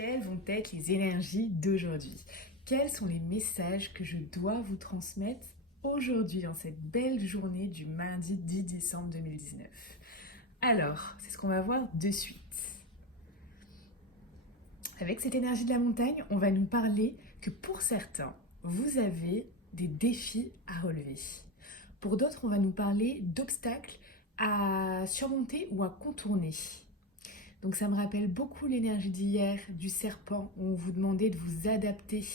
Quelles vont être les énergies d'aujourd'hui? Quels sont les messages que je dois vous transmettre aujourd'hui, en cette belle journée du mardi 10 décembre 2019? Alors, c'est ce qu'on va voir de suite. Avec cette énergie de la montagne, on va nous parler que pour certains, vous avez des défis à relever. Pour d'autres, on va nous parler d'obstacles à surmonter ou à contourner. Donc ça me rappelle beaucoup l'énergie d'hier du serpent où on vous demandait de vous adapter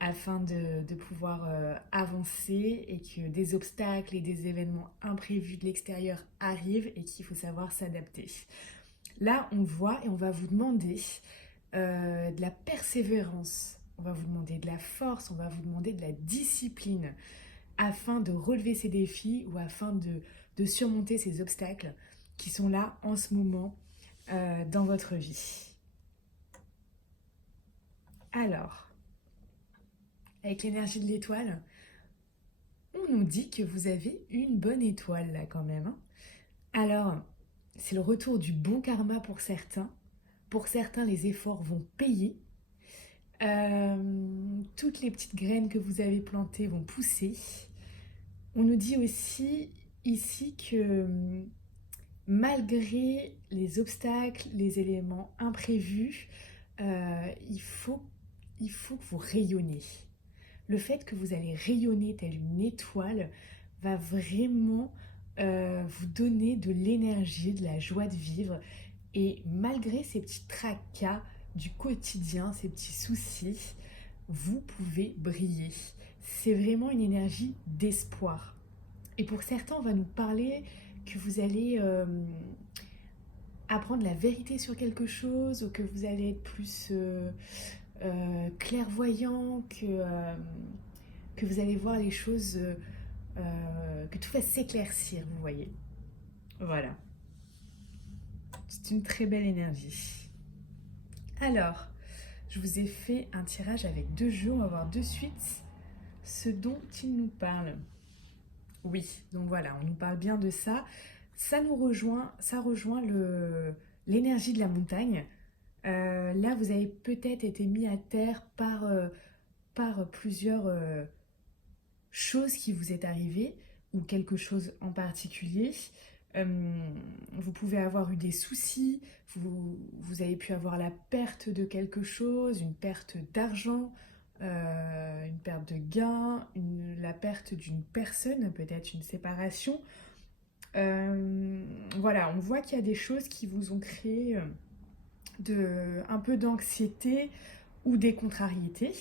afin de pouvoir avancer et que des obstacles et des événements imprévus de l'extérieur arrivent et qu'il faut savoir s'adapter. Là, on voit et on va vous demander de la persévérance, on va vous demander de la force, on va vous demander de la discipline afin de relever ces défis ou afin de surmonter ces obstacles qui sont là en ce moment dans votre vie. Alors, avec l'énergie de l'étoile, on nous dit que vous avez une bonne étoile là quand même. Alors, c'est le retour du bon karma pour certains. Pour certains, les efforts vont payer. Toutes les petites graines que vous avez plantées vont pousser. On nous dit aussi ici que malgré les obstacles, les éléments imprévus, il faut que vous rayonnez. Le fait que vous allez rayonner telle une étoile va vraiment vous donner de l'énergie, de la joie de vivre. Et malgré ces petits tracas du quotidien, ces petits soucis, vous pouvez briller. C'est vraiment une énergie d'espoir. Et pour certains, on va nous parler que vous allez apprendre la vérité sur quelque chose ou que vous allez être plus clairvoyant, que vous allez voir les choses, que tout va s'éclaircir, vous voyez. Voilà. C'est une très belle énergie. Alors, je vous ai fait un tirage avec 2 jeux. On va voir de suite ce dont il nous parle. Oui, donc voilà, on nous parle bien de ça. Ça rejoint l'énergie de la montagne. Là, vous avez peut-être été mis à terre par plusieurs choses qui vous est arrivées ou quelque chose en particulier. Vous pouvez avoir eu des soucis, vous avez pu avoir la perte de quelque chose, une perte d'argent, une perte de gain, la perte d'une personne, peut-être une séparation. Voilà, on voit qu'il y a des choses qui vous ont créé un peu d'anxiété ou des contrariétés.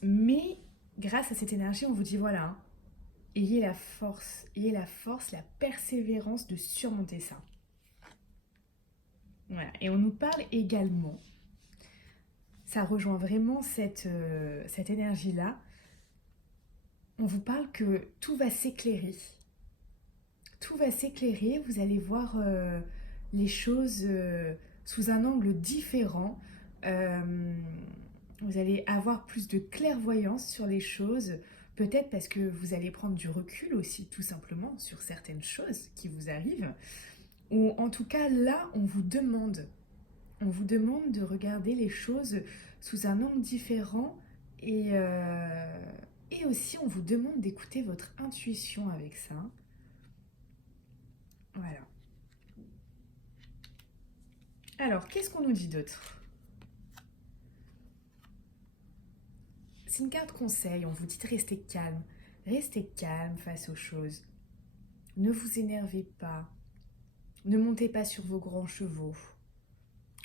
Mais grâce à cette énergie, on vous dit voilà, hein, ayez la force, la persévérance de surmonter ça. Voilà. Et on nous parle également, ça rejoint vraiment cette énergie-là, on vous parle que tout va s'éclairer. Tout va s'éclairer, vous allez voir les choses sous un angle différent. Vous allez avoir plus de clairvoyance sur les choses, peut-être parce que vous allez prendre du recul aussi, tout simplement, sur certaines choses qui vous arrivent. Ou en tout cas, là, on vous demande de regarder les choses sous un angle différent et aussi on vous demande d'écouter votre intuition avec ça. Voilà. Alors, qu'est-ce qu'on nous dit d'autre? C'est une carte conseil, on vous dit de rester calme. Restez calme face aux choses. Ne vous énervez pas. Ne montez pas sur vos grands chevaux.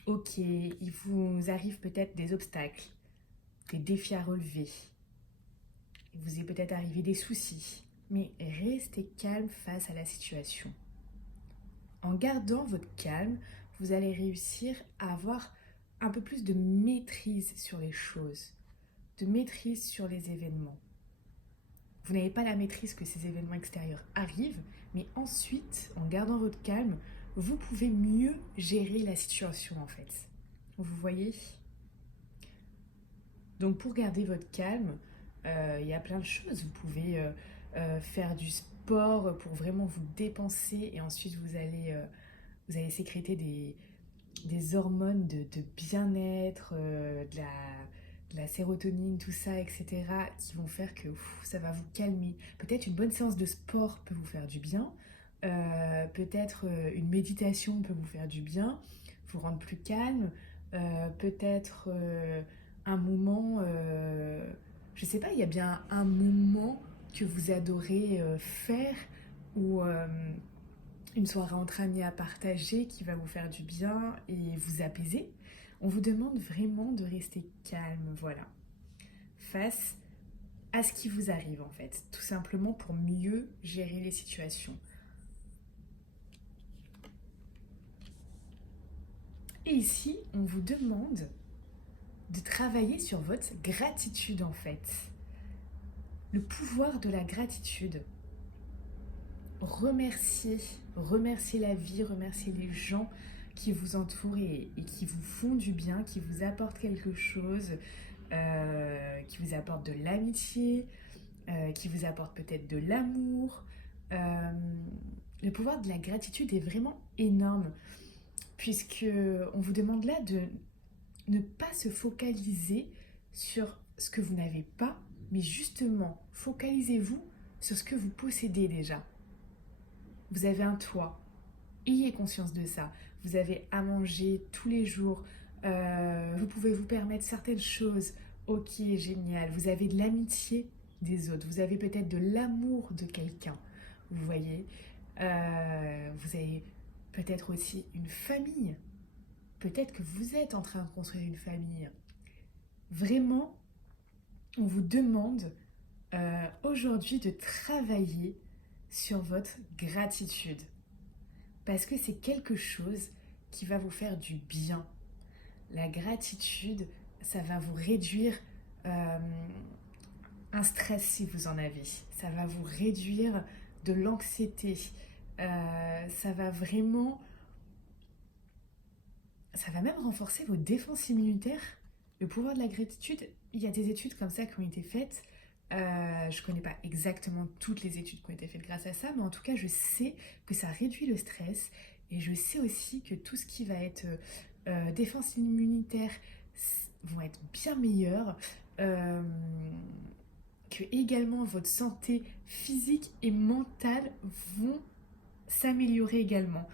Ok, il vous arrive peut-être des obstacles, des défis à relever. Il vous est peut-être arrivé des soucis. Mais restez calme face à la situation. En gardant votre calme, vous allez réussir à avoir un peu plus de maîtrise sur les choses, de maîtrise sur les événements. Vous n'avez pas la maîtrise que ces événements extérieurs arrivent, mais ensuite, en gardant votre calme, vous pouvez mieux gérer la situation en fait. Vous voyez? Donc pour garder votre calme, il y a plein de choses. Vous pouvez faire du sport pour vraiment vous dépenser et ensuite vous allez sécréter des hormones de bien-être, de la sérotonine, tout ça, etc., qui vont faire que ça va vous calmer. Peut-être une bonne séance de sport peut vous faire du bien. Peut-être une méditation peut vous faire du bien, vous rendre plus calme. Peut-être un moment, je sais pas, il y a bien un moment que vous adorez faire ou une soirée entre amis à partager qui va vous faire du bien et vous apaiser. On vous demande vraiment de rester calme, voilà, face à ce qui vous arrive en fait, tout simplement pour mieux gérer les situations. Et ici, on vous demande de travailler sur votre gratitude en fait. Le pouvoir de la gratitude. Remercier la vie, remercier les gens qui vous entourent et qui vous font du bien, qui vous apportent quelque chose, qui vous apportent de l'amitié, qui vous apportent peut-être de l'amour. Euh, le pouvoir de la gratitude est vraiment énorme, puisque on vous demande là de ne pas se focaliser sur ce que vous n'avez pas, mais justement, focalisez-vous sur ce que vous possédez déjà. Vous avez un toit, ayez conscience de ça. Vous avez à manger tous les jours, vous pouvez vous permettre certaines choses, ok, génial. Vous avez de l'amitié des autres, vous avez peut-être de l'amour de quelqu'un, vous voyez. Vous avez peut-être aussi une famille, peut-être que vous êtes en train de construire une famille. Vraiment, on vous demande aujourd'hui de travailler sur votre gratitude. Parce que c'est quelque chose qui va vous faire du bien. La gratitude, ça va vous réduire un stress si vous en avez. Ça va vous réduire de l'anxiété. Ça va vraiment... Ça va même renforcer vos défenses immunitaires. Le pouvoir de la gratitude, il y a des études comme ça qui ont été faites. Je ne connais pas exactement toutes les études qui ont été faites grâce à ça, mais en tout cas, je sais que ça réduit le stress et je sais aussi que tout ce qui va être défense immunitaire vont être bien meilleurs, que également votre santé physique et mentale vont s'améliorer également.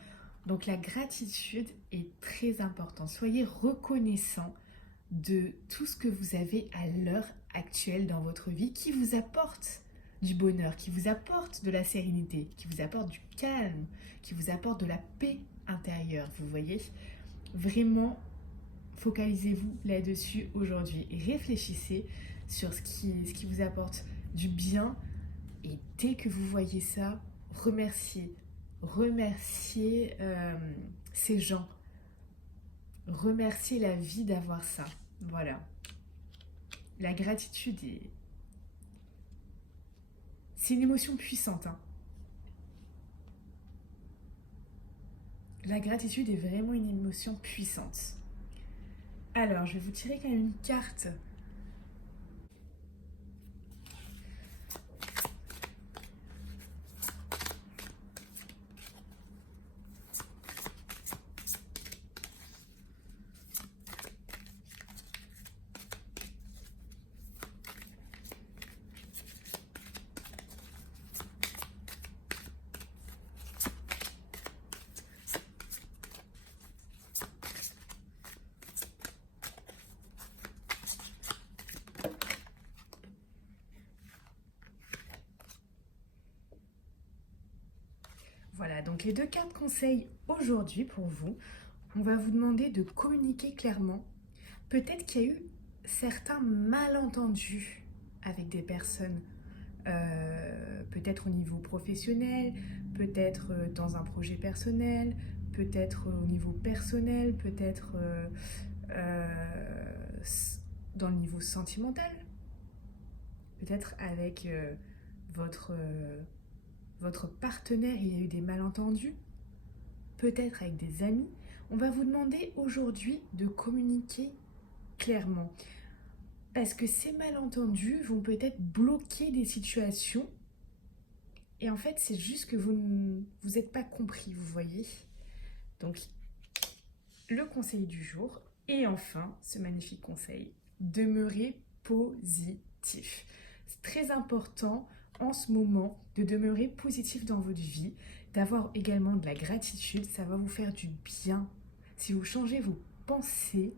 Donc la gratitude est très importante. Soyez reconnaissant de tout ce que vous avez à l'heure actuelle dans votre vie qui vous apporte du bonheur, qui vous apporte de la sérénité, qui vous apporte du calme, qui vous apporte de la paix intérieure, vous voyez. Vraiment, focalisez-vous là-dessus aujourd'hui et réfléchissez sur ce qui vous apporte du bien et dès que vous voyez ça, remerciez. Remerciez ces gens. Remerciez la vie d'avoir ça. Voilà. La gratitude c'est une émotion puissante. Hein. La gratitude est vraiment une émotion puissante. Alors, je vais vous tirer quand même une carte. Voilà, donc les deux cartes conseils aujourd'hui pour vous. On va vous demander de communiquer clairement. Peut-être qu'il y a eu certains malentendus avec des personnes, peut-être au niveau professionnel, peut-être dans un projet personnel, peut-être au niveau personnel, peut-être dans le niveau sentimental, peut-être avec votre partenaire, il y a eu des malentendus, peut-être avec des amis. On va vous demander aujourd'hui de communiquer clairement. Parce que ces malentendus vont peut-être bloquer des situations. Et en fait, c'est juste que vous n'êtes pas compris, vous voyez. Donc, le conseil du jour. Et enfin, ce magnifique conseil, demeurez positif. C'est très important en ce moment de demeurer positif dans votre vie, d'avoir également de la gratitude, ça va vous faire du bien. Si vous changez vos pensées,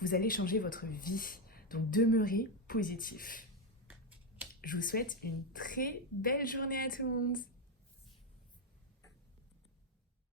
vous allez changer votre vie. Donc demeurez positif. Je vous souhaite une très belle journée à tout le monde.